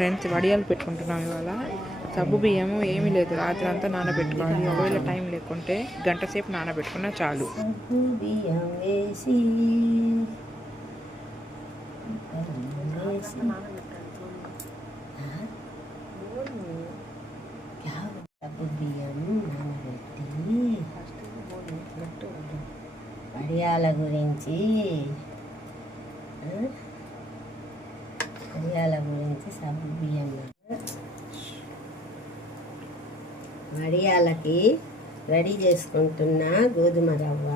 Friends వడియాలు పెట్టుకుంటున్నాం ఇవాళ. సబ్బు బియ్యము ఏమీ లేదు. రాత్రి అంతా నానబెట్టుకోవాలి. ఒకవేళ టైం లేకుంటే గంట సేపు నానబెట్టుకున్నా చాలు. సగ్గు బియ్యం వేసి వేసి ఆ? క్యా సగ్గు బియ్యం నానబెట్టి వడియాల గురించి ధనియాల గురించి సగ్గు బియ్యం వడియాలకి రెడీ చేసుకుంటున్న గోధుమ రవ్వ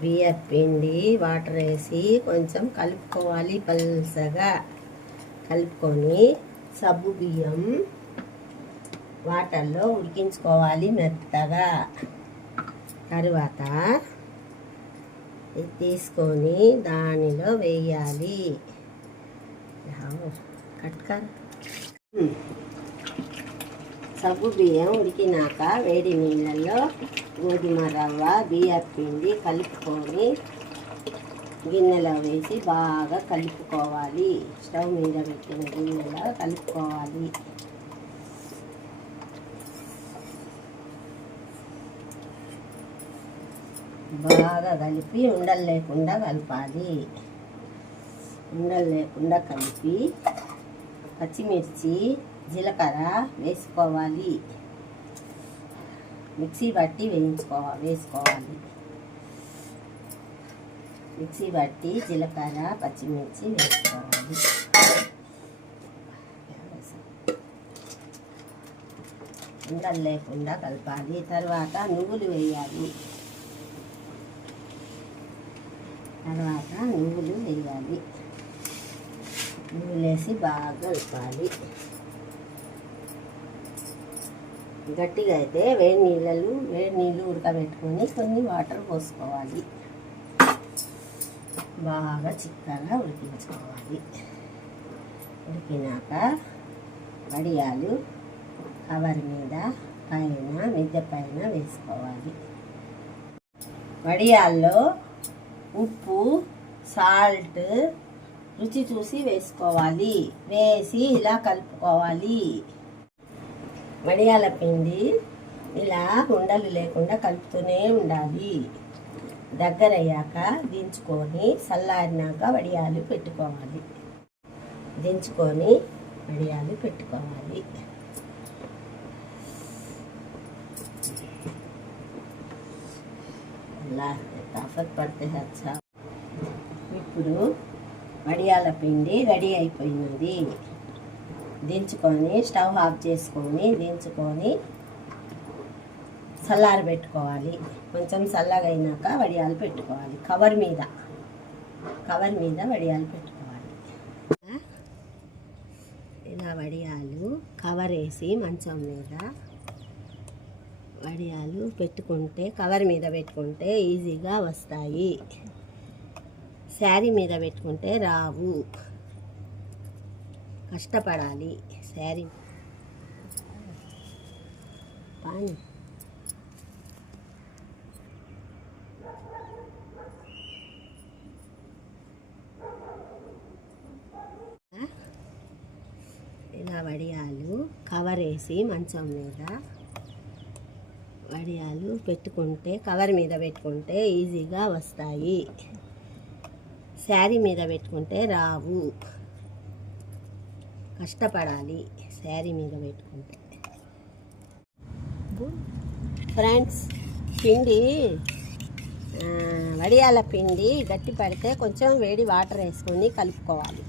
బియ్యం పిండి వాటర్ వేసి కొంచెం కలుపుకోవాలి పల్సగా కలుపుకొని సబ్బు బియ్యం వాటర్లో ఉడికించుకోవాలి మెత్తగా. తరువాత తీసుకొని దానిలో వేయాలి. సగ్గు బియ్యం ఉడికినాక వేడి నీళ్ళల్లో గోధుమ రవ్వ బియ్యం పిండి కలుపుకొని గిన్నెలో వేసి బాగా కలుపుకోవాలి. స్టవ్ మీద పెట్టిన గిన్నెలో కలుపుకోవాలి. బాగా కలిపి ఉండలు లేకుండా కలపాలి. ఉండలు లేకుండా కలిపి పచ్చిమిర్చి జీలకర్ర వేసుకోవాలి. మిక్సీ బట్టి వేయించుకోవాలి వేసుకోవాలి. మిక్సీ బట్టి జీలకర్ర పచ్చిమిర్చి వేసుకోవాలి. ఉండలు లేకుండా కలపాలి. తర్వాత నువ్వులు వేయాలి. తర్వాత నువ్వులు వేయాలి. నువ్వులు బాగా కలపాలి గట్టిగా అయితే వేడి నీళ్ళలు వేడి నీళ్ళు ఉడకబెట్టుకొని కొన్ని వాటర్ పోసుకోవాలి. బాగా చిక్కగా ఉడికించుకోవాలి. ఉడికినాక వడియాలు కవర్ మీద పైన మిద్దె పైన వేసుకోవాలి. వడియాల్లో ఉప్పు సాల్ట్ రుచి చూసి వేసుకోవాలి. వేసి ఇలా కలుపుకోవాలి. వడియాల పిండి ఇలా ఉండలు లేకుండా కలుపుతూనే ఉండాలి. దగ్గరయ్యాక దించుకొని చల్లారినాక వడియాలు పెట్టుకోవాలి. దించుకొని వడియాలు పెట్టుకోవాలి. అలా తాఫత్ పడితే ఇప్పుడు వడియాల పిండి రెడీ అయిపోయినది దించుకొని స్టవ్ ఆఫ్ చేసుకొని దించుకొని చల్లారి పెట్టుకోవాలి. కొంచెం చల్లగా అయినాక వడియాలు పెట్టుకోవాలి. కవర్ మీద కవర్ మీద వడియాలు పెట్టుకోవాలి. ఇలా వడియాలు కవర్ వేసి మంచం మీద వడియాలు పెట్టుకుంటే కవర్ మీద పెట్టుకుంటే ఈజీగా వస్తాయి. శారీ మీద పెట్టుకుంటే రావు. కష్టపడాలి శారీ. పాని. ఇలా వడియాలు కవర్ వేసి మంచం మీద వడియాలు పెట్టుకుంటే కవర్ మీద పెట్టుకుంటే ఈజీగా వస్తాయి. శారీ మీద పెట్టుకుంటే రావు. కష్టపడాలి శారీ మీద పెట్టుకుంటే. ఫ్రెండ్స్ పిండి వడియాల పిండి గట్టి పడితే కొంచెం వేడి వాటర్ వేసుకొని కలుపుకోవాలి.